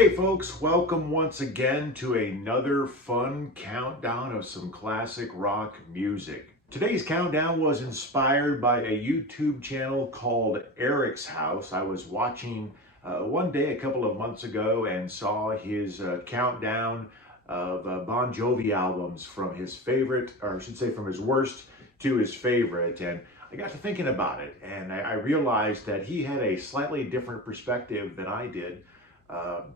Hey folks, welcome once again to another fun countdown of some classic rock music. Today's countdown was inspired by a YouTube channel called Eric's House. I was watching one day a couple of months ago and saw his countdown of Bon Jovi albums from his favorite, or I should say from his worst to his favorite. And I got to thinking about it, and I realized that he had a slightly different perspective than I did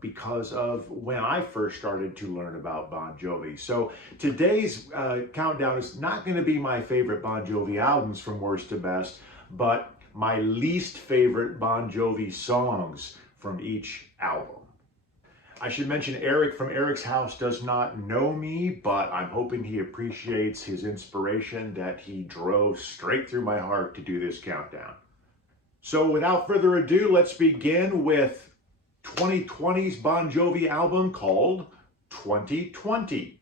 because of when I first started to learn about Bon Jovi. So today's countdown is not going to be my favorite Bon Jovi albums from worst to best, but my least favorite Bon Jovi songs from each album. I should mention Eric from Eric's House does not know me, but I'm hoping he appreciates his inspiration that he drove straight through my heart to do this countdown. So without further ado, let's begin with 2020's Bon Jovi album called 2020.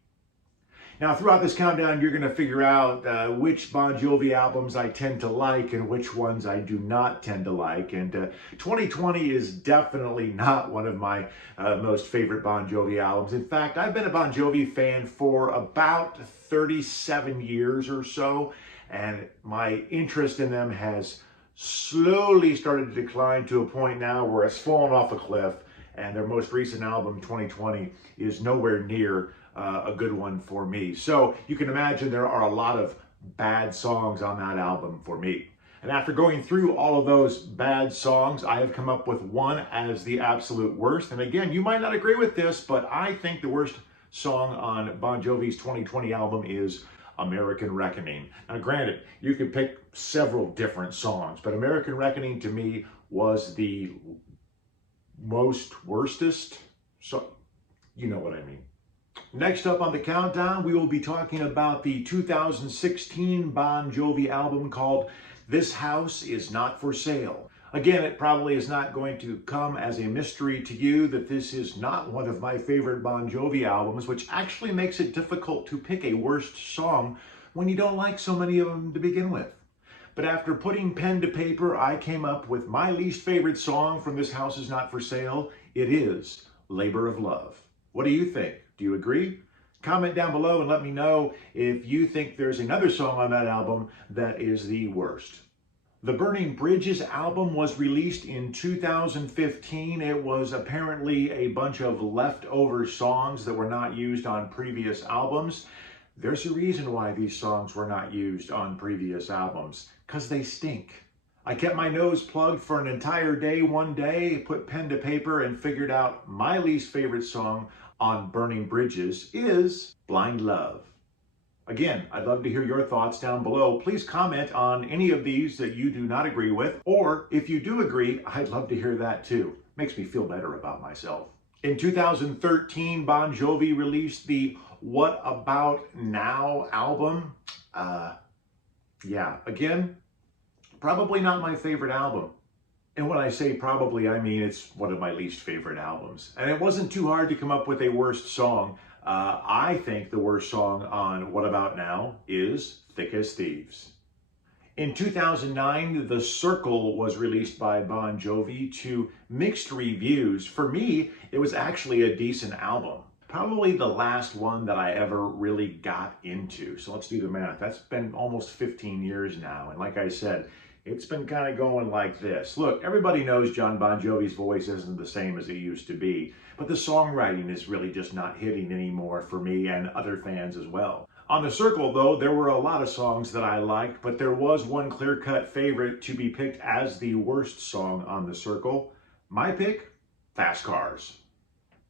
Now, throughout this countdown, you're going to figure out which Bon Jovi albums I tend to like and which ones I do not tend to like. And 2020 is definitely not one of my most favorite Bon Jovi albums. In fact, I've been a Bon Jovi fan for about 37 years or so, and my interest in them has slowly started to decline to a point now where it's fallen off a cliff, and their most recent album 2020 is nowhere near a good one for me. So you can imagine there are a lot of bad songs on that album for me. And after going through all of those bad songs, I have come up with one as the absolute worst. And again, you might not agree with this, but I think the worst song on Bon Jovi's 2020 album is American Reckoning. Now granted, you could pick several different songs, but American Reckoning to me was the most worstest, so you know what I mean. Next up on the countdown, we will be talking about the 2016 Bon Jovi album called This House Is Not For Sale. Again, it probably is not going to come as a mystery to you that this is not one of my favorite Bon Jovi albums, which actually makes it difficult to pick a worst song when you don't like so many of them to begin with. But after putting pen to paper, I came up with my least favorite song from This House Is Not For Sale. It is Labor of Love. What do you think? Do you agree? Comment down below and let me know if you think there's another song on that album that is the worst. The Burning Bridges album was released in 2015. It was apparently a bunch of leftover songs that were not used on previous albums. There's a reason why these songs were not used on previous albums, because they stink. I kept my nose plugged for an entire day one day, put pen to paper, and figured out my least favorite song on Burning Bridges is Blind Love. Again, I'd love to hear your thoughts down below. Please comment on any of these that you do not agree with, or if you do agree, I'd love to hear that too. Makes me feel better about myself. In 2013, Bon Jovi released the What About Now album. Again, probably not my favorite album. And when I say probably, I mean it's one of my least favorite albums. And it wasn't too hard to come up with a worst song. I think the worst song on What About Now is Thick as Thieves. In 2009, The Circle was released by Bon Jovi to mixed reviews. For me, it was actually a decent album. Probably the last one that I ever really got into. So let's do the math. That's been almost 15 years now. And like I said, it's been kind of going like this. Look, everybody knows Jon Bon Jovi's voice isn't the same as it used to be, but the songwriting is really just not hitting anymore for me and other fans as well. On The Circle, though, there were a lot of songs that I liked, but there was one clear-cut favorite to be picked as the worst song on The Circle. My pick, Fast Cars.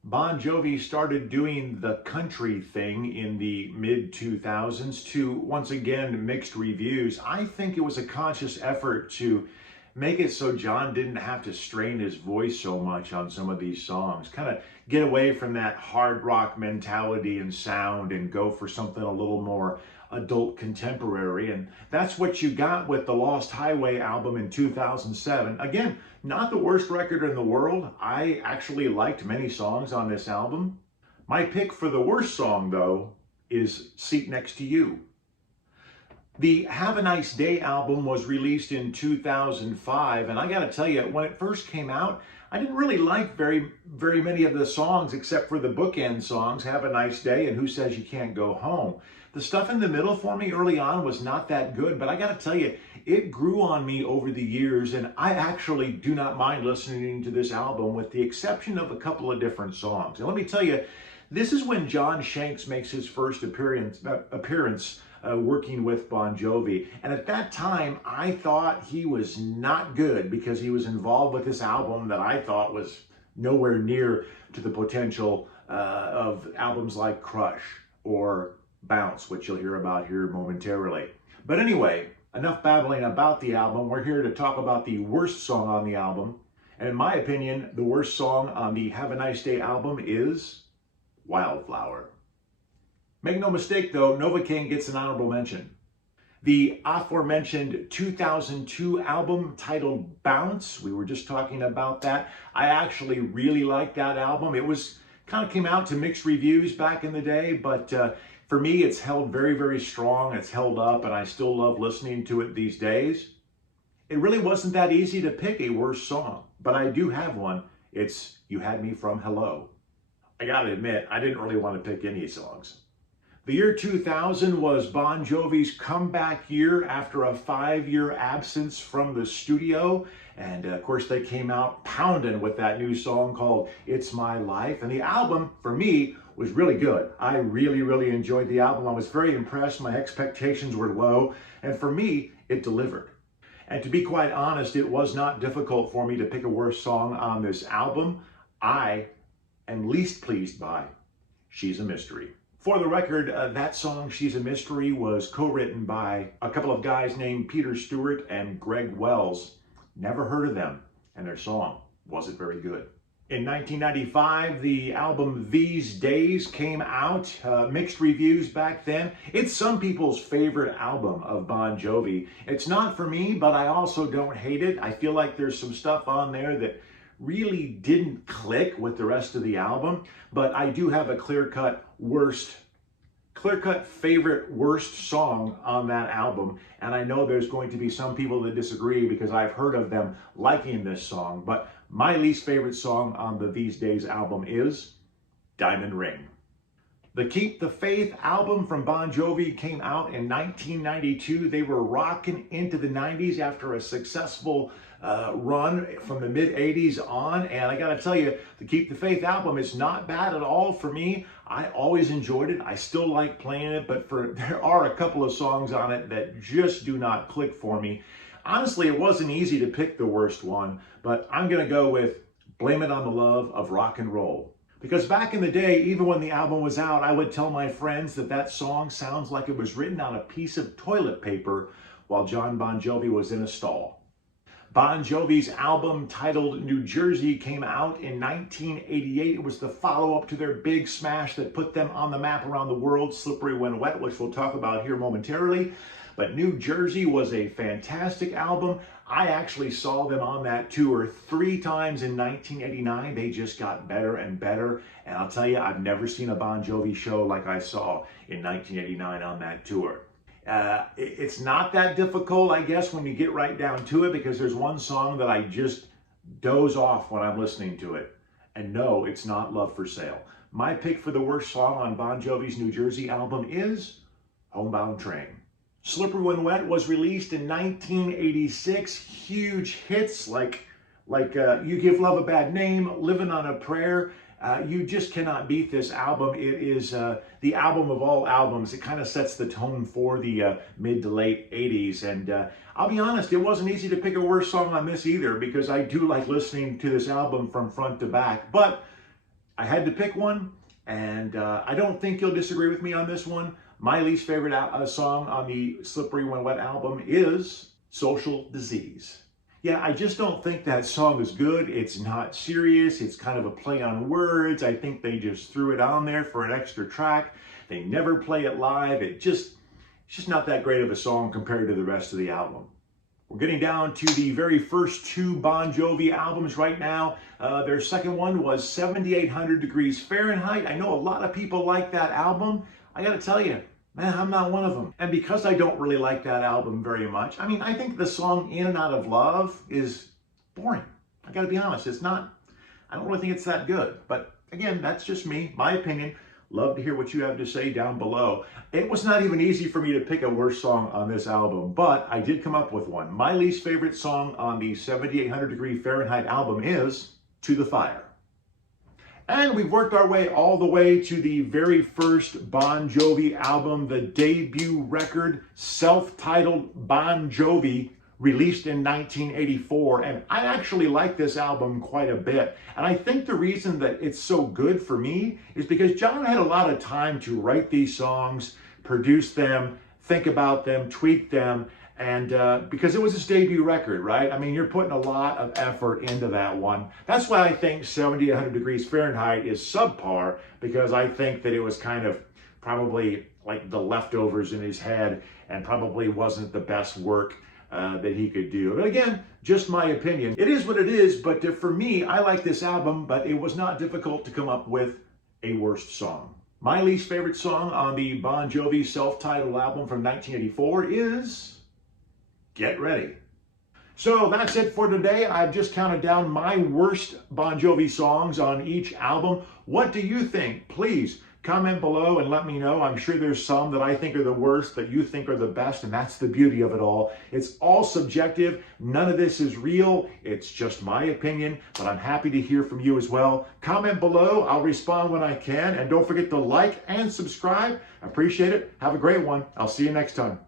Bon Jovi started doing the country thing in the mid-2000s to, once again, mixed reviews. I think it was a conscious effort to make it so John didn't have to strain his voice so much on some of these songs. Kind of get away from that hard rock mentality and sound and go for something a little more adult contemporary. And that's what you got with the Lost Highway album in 2007. Again, not the worst record in the world. I actually liked many songs on this album. My pick for the worst song, though, is Seat Next to You. The Have a Nice Day album was released in 2005, and I gotta tell you, when it first came out, I didn't really like very many of the songs except for the bookend songs, Have a Nice Day and Who Says You Can't Go Home. The stuff in the middle for me early on was not that good, but I gotta tell you, it grew on me over the years, and I actually do not mind listening to this album with the exception of a couple of different songs. And let me tell you, this is when John Shanks makes his first appearance working with Bon Jovi. And at that time, I thought he was not good because he was involved with this album that I thought was nowhere near to the potential of albums like Crush or Bounce, which you'll hear about here momentarily. But anyway, enough babbling about the album. We're here to talk about the worst song on the album. And in my opinion, the worst song on the Have a Nice Day album is Wildflower. Make no mistake though, Novocaine gets an honorable mention. The aforementioned 2002 album titled Bounce, we were just talking about that. I actually really liked that album. It was kind of came out to mixed reviews back in the day, but for me, it's held very, very strong. It's held up, and I still love listening to it these days. It really wasn't that easy to pick a worse song, but I do have one. It's You Had Me From Hello. I gotta admit, I didn't really want to pick any songs. The year 2000 was Bon Jovi's comeback year after a 5-year absence from the studio. And of course, they came out pounding with that new song called It's My Life. And the album, for me, was really good. I really, really enjoyed the album. I was very impressed. My expectations were low. And for me, it delivered. And to be quite honest, it was not difficult for me to pick a worse song on this album. I am least pleased by She's a Mystery. For the record, that song, She's a Mystery, was co-written by a couple of guys named Peter Stewart and Greg Wells. Never heard of them, and their song wasn't very good. In 1995, the album These Days came out. Mixed reviews back then. It's some people's favorite album of Bon Jovi. It's not for me, but I also don't hate it. I feel like there's some stuff on there that really didn't click with the rest of the album, but I do have a clear-cut favorite worst song on that album, and I know there's going to be some people that disagree because I've heard of them liking this song, but my least favorite song on the These Days album is Diamond Ring. The Keep the Faith album from Bon Jovi came out in 1992. They were rocking into the 90s after a successful run from the mid-80s on. And I gotta tell you, the Keep the Faith album is not bad at all for me. I always enjoyed it. I still like playing it, but there are a couple of songs on it that just do not click for me. Honestly, it wasn't easy to pick the worst one, but I'm gonna go with Blame It on the Love of Rock and Roll. Because back in the day, even when the album was out, I would tell my friends that that song sounds like it was written on a piece of toilet paper while John Bon Jovi was in a stall. Bon Jovi's album titled New Jersey came out in 1988. It was the follow-up to their big smash that put them on the map around the world, Slippery When Wet, which we'll talk about here momentarily. But New Jersey was a fantastic album. I actually saw them on that tour 3 times in 1989. They just got better and better. And I'll tell you, I've never seen a Bon Jovi show like I saw in 1989 on that tour. It's not that difficult, I guess, when you get right down to it, because there's one song that I just doze off when I'm listening to it. And no, it's not Love for Sale. My pick for the worst song on Bon Jovi's New Jersey album is Homebound Train. Slippery When Wet was released in 1986. Huge hits like You Give Love a Bad Name, Living on a Prayer. You just cannot beat this album. It is the album of all albums. It kind of sets the tone for the mid to late 80s. And I'll be honest, it wasn't easy to pick a worse song on this either, because I do like listening to this album from front to back. But I had to pick one, and I don't think you'll disagree with me on this one. My least favorite song on the Slippery When Wet album is Social Disease. Yeah, I just don't think that song is good. It's not serious. It's kind of a play on words. I think they just threw it on there for an extra track. They never play it live. It's just not that great of a song compared to the rest of the album. We're getting down to the very first 2 Bon Jovi albums right now. Their second one was 7800 Degrees Fahrenheit. I know a lot of people like that album. I gotta tell you, man, I'm not one of them. And because I don't really like that album very much, I mean, I think the song In and Out of Love is boring. I gotta be honest, it's not I don't really think it's that good. But again, that's just me, my opinion. Love to hear what you have to say down below. It was not even easy for me to pick a worst song on this album, but I did come up with one. My least favorite song on the 7800 Degree Fahrenheit album is To the Fire. And we've worked our way all the way to the very first Bon Jovi album, the debut record, self-titled Bon Jovi, released in 1984. And I actually like this album quite a bit. And I think the reason that it's so good for me is because John had a lot of time to write these songs, produce them, think about them, tweak them, and because it was his debut record, right? I mean, you're putting a lot of effort into that one. That's why I think 7800 Degrees Fahrenheit is subpar, because I think that it was kind of probably like the leftovers in his head and probably wasn't the best work that he could do. But again, just my opinion. It is what it is, but for me, I like this album, but it was not difficult to come up with a worst song. My least favorite song on the Bon Jovi self-titled album from 1984 is Get Ready. So that's it for today. I've just counted down my worst Bon Jovi songs on each album. What do you think? Please comment below and let me know. I'm sure there's some that I think are the worst, that you think are the best, and that's the beauty of it all. It's all subjective. None of this is real. It's just my opinion, but I'm happy to hear from you as well. Comment below. I'll respond when I can, and don't forget to like and subscribe. I appreciate it. Have a great one. I'll see you next time.